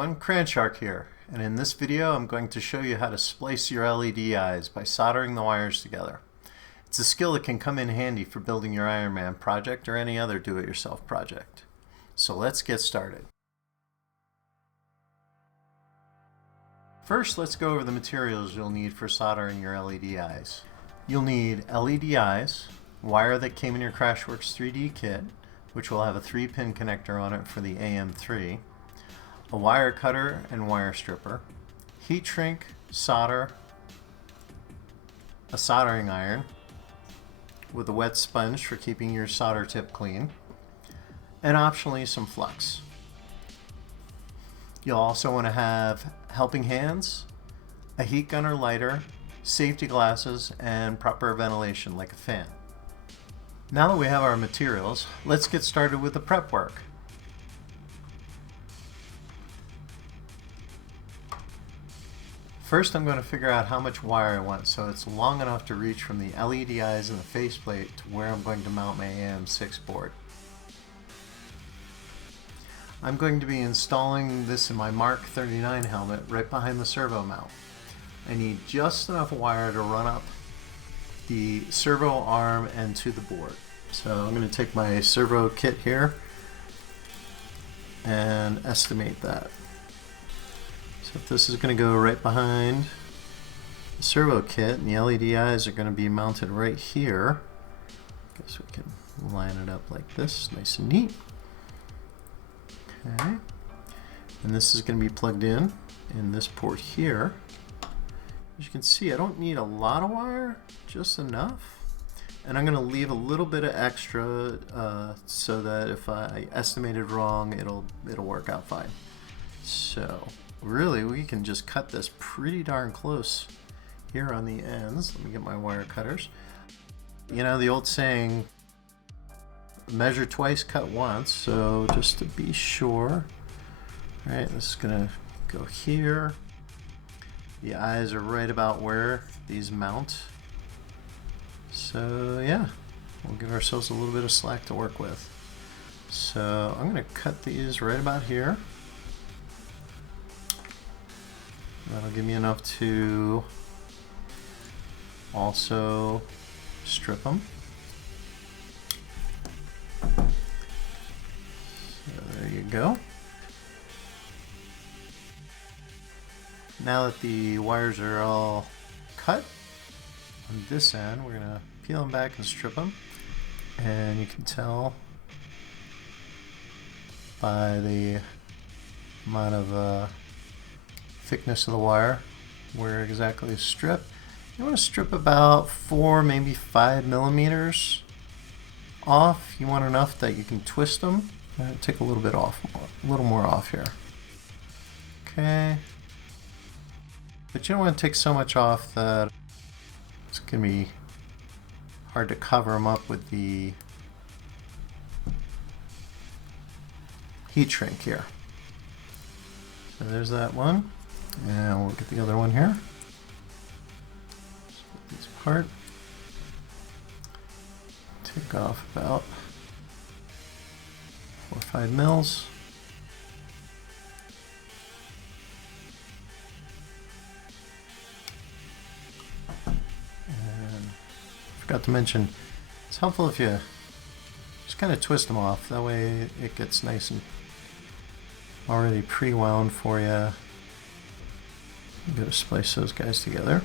everyone, Cranshark here, and in this video I'm going to show you how to splice your LED eyes by soldering the wires together. It's a skill that can come in handy for building your Iron Man project or any other do-it-yourself project. So let's get started. First, let's go over the materials you'll need for soldering your LED eyes. You'll need LED eyes, wire that came in your Crashworks 3D kit, which will have a 3-pin connector on it for the AM3, a wire cutter and wire stripper, heat shrink, solder, a soldering iron with a wet sponge for keeping your solder tip clean, and optionally some flux. You'll also want to have helping hands, a heat gun or lighter, safety glasses, and proper ventilation like a fan. Now that we have our materials, let's get started with the prep work. First, I'm going to figure out how much wire I want so it's long enough to reach from the LED eyes and the faceplate to where I'm going to mount my AM6 board. I'm going to be installing this in my Mark 39 helmet right behind the servo mount. I need just enough wire to run up the servo arm and to the board. So I'm going to take my servo kit here and estimate that. So if this is going to go right behind the servo kit and the LED eyes are going to be mounted right here, I guess we can line it up like this, nice and neat. Okay, and this is going to be plugged in this port here. As you can see, I don't need a lot of wire, just enough. And I'm going to leave a little bit of extra so that if I estimated wrong, it'll work out fine. So really, we can just cut this pretty darn close here on the ends. Let me get my wire cutters. You know, the old saying, measure twice, cut once. So just to be sure, all right, this is going to go here. The eyes are right about where these mount. So yeah, we'll give ourselves a little bit of slack to work with. So I'm going to cut these right about here. That'll give me enough to also strip them. So there you go. Now that the wires are all cut on this end, we're going to peel them back and strip them. And you can tell by the amount of thickness of the wire where exactly to strip. You want to strip about 4, maybe 5 millimeters off. You want enough that you can twist them. Take a little bit off, a little more off here. Okay. But you don't want to take so much off that it's going to be hard to cover them up with the heat shrink here. So there's that one. And we'll get the other one here. Split these apart. Take off about 4 or 5 mils. And forgot to mention, it's helpful if you just kind of twist them off. That way it gets nice and already pre-wound for you. I'm going to splice those guys together.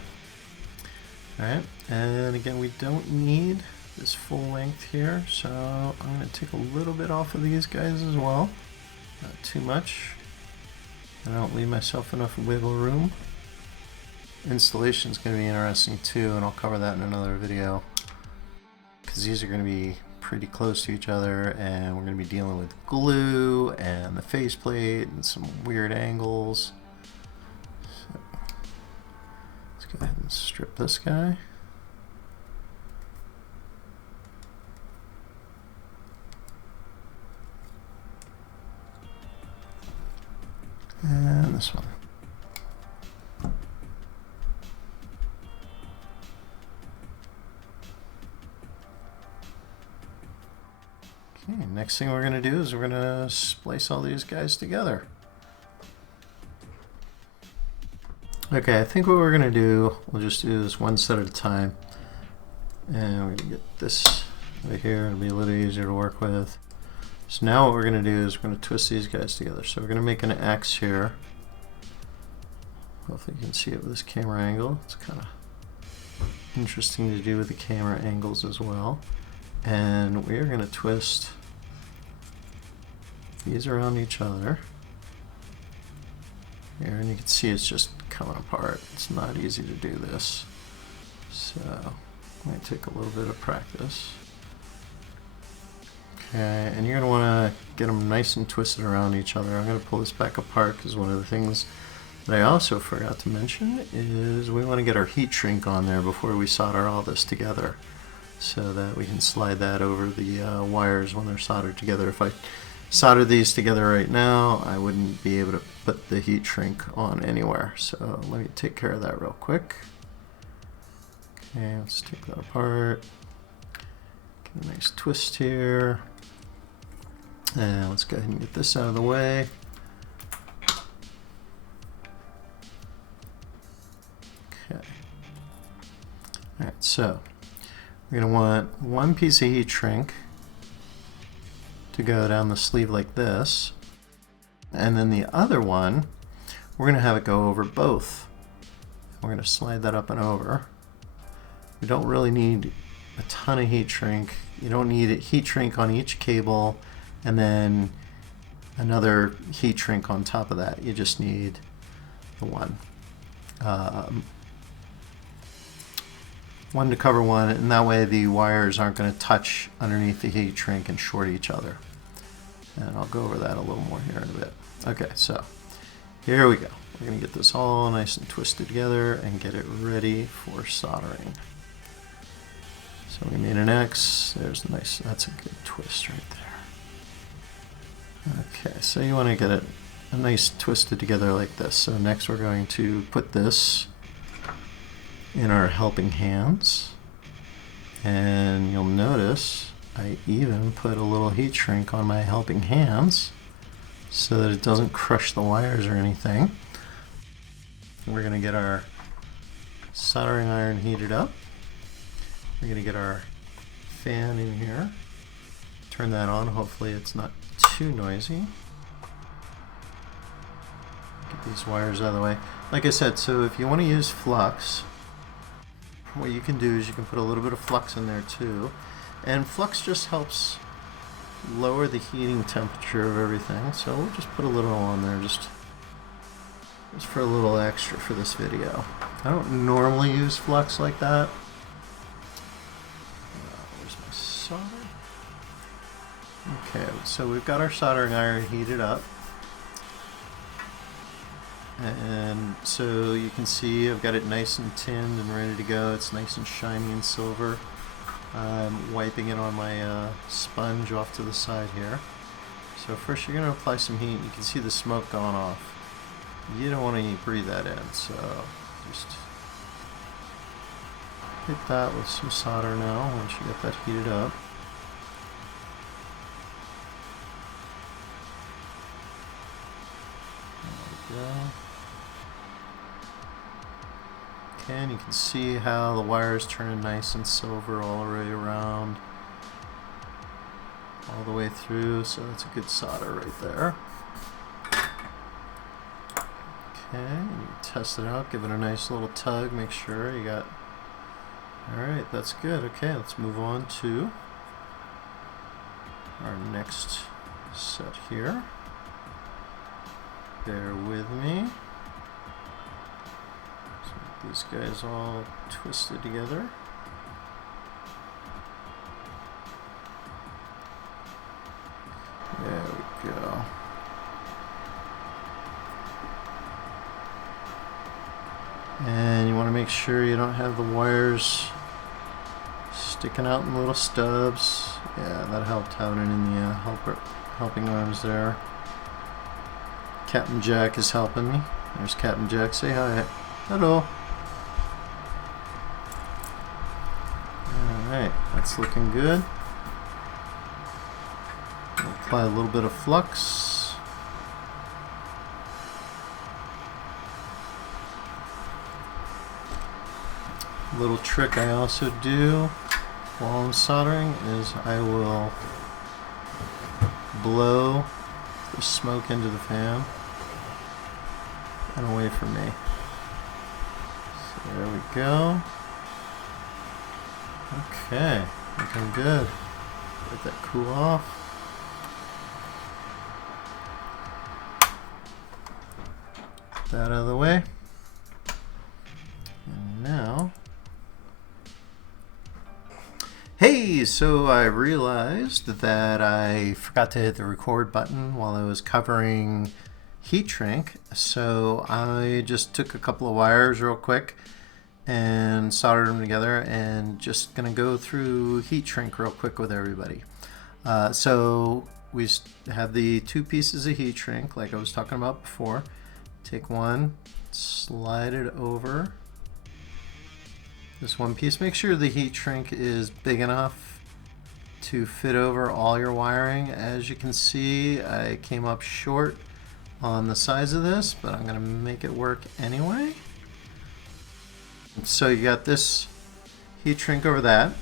Alright, and again, we don't need this full length here, so I'm going to take a little bit off of these guys as well. Not too much. I don't leave myself enough wiggle room. Installation is going to be interesting too, and I'll cover that in another video. Because these are going to be pretty close to each other, and we're going to be dealing with glue and the faceplate and some weird angles. Go ahead and strip this guy. And this one. Okay, next thing we're going to do is we're going to splice all these guys together. Okay, I think what we're going to do, we'll just do this one set at a time. And we're going to get this right here. It'll be a little easier to work with. So now what we're going to do is we're going to twist these guys together. So we're going to make an X here. Hopefully you can see it with this camera angle. It's kind of interesting to do with the camera angles as well. And we are going to twist these around each other. Here, and you can see it's just coming apart. It's not easy to do this. So it might take a little bit of practice. Okay, and you're going to want to get them nice and twisted around each other. I'm going to pull this back apart because one of the things that I also forgot to mention is we want to get our heat shrink on there before we solder all this together, so that we can slide that over the wires when they're soldered together. If I soldered these together right now, I wouldn't be able to put the heat shrink on anywhere. So let me take care of that real quick. Okay, let's take that apart. Get a nice twist here. And let's go ahead and get this out of the way. Okay. Alright, so we're going to want one piece of heat shrink to go down the sleeve like this. And then the other one, we're going to have it go over both. We're going to slide that up and over. We don't really need a ton of heat shrink. You don't need a heat shrink on each cable and then another heat shrink on top of that. You just need the one. One to cover one, and that way the wires aren't going to touch underneath the heat shrink and short each other. And I'll go over that a little more here in a bit. Okay, so here we go. We're going to get this all nice and twisted together and get it ready for soldering. So we made an X. There's a nice, that's a good twist right there. Okay, so you want to get it a nice twisted together like this. So next we're going to put this in our helping hands, and you'll notice I even put a little heat shrink on my helping hands so that it doesn't crush the wires or anything. We're going to get our soldering iron heated up. We're going to get our fan in here, turn that on. Hopefully it's not too noisy. Get these wires out of the way. Like I said, so if you want to use flux, what you can do is you can put a little bit of flux in there too. And flux just helps lower the heating temperature of everything. So we'll just put a little on there just for a little extra for this video. I don't normally use flux like that. Where's my solder? Okay, so we've got our soldering iron heated up. And so you can see I've got it nice and tinned and ready to go. It's nice and shiny and silver. I'm wiping it on my sponge off to the side here. So first you're going to apply some heat. You can see the smoke going off. You don't want to breathe that in, so just hit that with some solder now once you get that heated up. There we go. Okay, and you can see how the wires turn nice and silver all the way around, all the way through, so that's a good solder right there. Okay, and you test it out, give it a nice little tug, make sure you got, alright, that's good. Okay, let's move on to our next set here. Bear with me. So these guys all twisted together. There we go. And you want to make sure you don't have the wires sticking out in little stubs. Yeah, that helped having it in the helping arms there. Captain Jack is helping me. There's Captain Jack. Say hi. Hello. Alright, that's looking good. We'll apply a little bit of flux. Little trick I also do while I'm soldering is I will blow the smoke into the fan and away from me. So there we go. Okay, looking good. Let that cool off. Get that out of the way. And now, hey, so I realized that I forgot to hit the record button while I was covering heat shrink. So I just took a couple of wires real quick and soldered them together, and just gonna go through heat shrink real quick with everybody. So we have the two pieces of heat shrink like I was talking about before. Take one, slide it over this one piece. Make sure the heat shrink is big enough to fit over all your wiring. As you can see, I came up short on the size of this, but I'm gonna make it work anyway. So you got this heat shrink over that,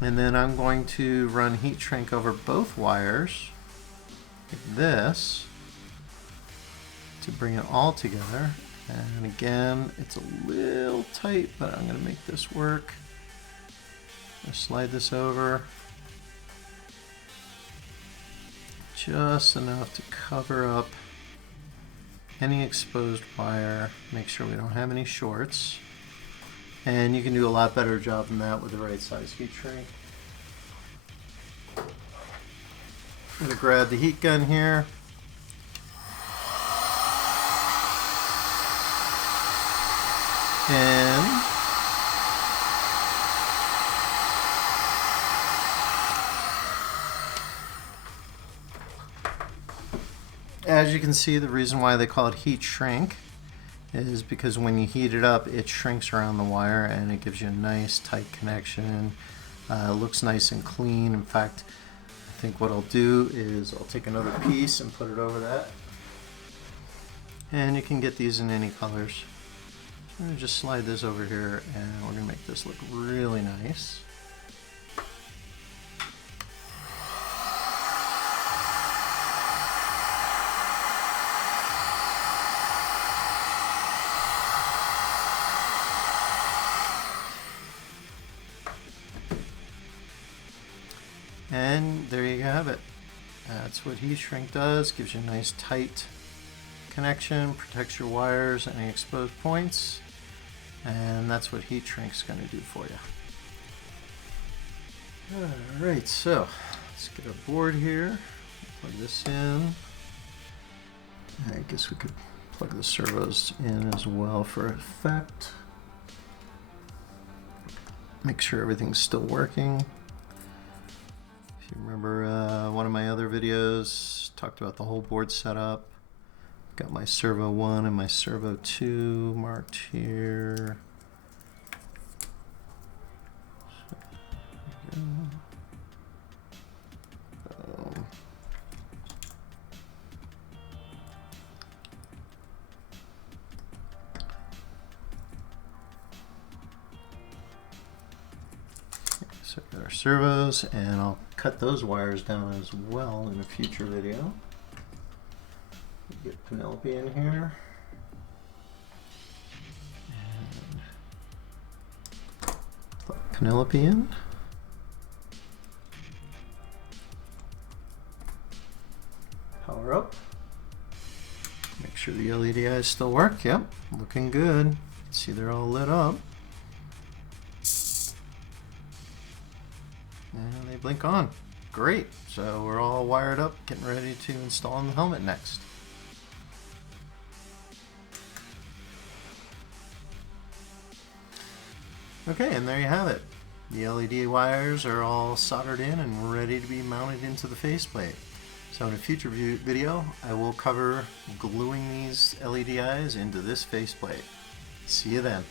and then I'm going to run heat shrink over both wires like this to bring it all together. And again, it's a little tight, but I'm going to make this work. I'll slide this over just enough to cover up any exposed wire. Make sure we don't have any shorts. And you can do a lot better job than that with the right size heat shrink. I'm going to grab the heat gun here. And as you can see, the reason why they call it heat shrink is because when you heat it up, it shrinks around the wire and it gives you a nice tight connection. It looks nice and clean. In fact, I think what I'll do is I'll take another piece and put it over that. And you can get these in any colors. I'm going to just slide this over here, and we're going to make this look really nice. And there you have it. That's what heat shrink does. Gives you a nice tight connection, protects your wires, any exposed points, and that's what heat shrink's going to do for you. Alright, so let's get our board here, plug this in. I guess we could plug the servos in as well for effect. Make sure everything's still working. If you remember one of my other videos, talked about the whole board setup. Got my servo 1 and my servo 2 marked here. So we got our servos, and I'll cut those wires down as well in a future video. Get Penelope in here. And plug Penelope in. Power up. Make sure the LED eyes still work. Yep, looking good. See, they're all lit up. And they blink on. Great. So we're all wired up, getting ready to install the helmet next. Okay, and there you have it. The LED wires are all soldered in and ready to be mounted into the faceplate. So in a future video, I will cover gluing these LED eyes into this faceplate. See you then.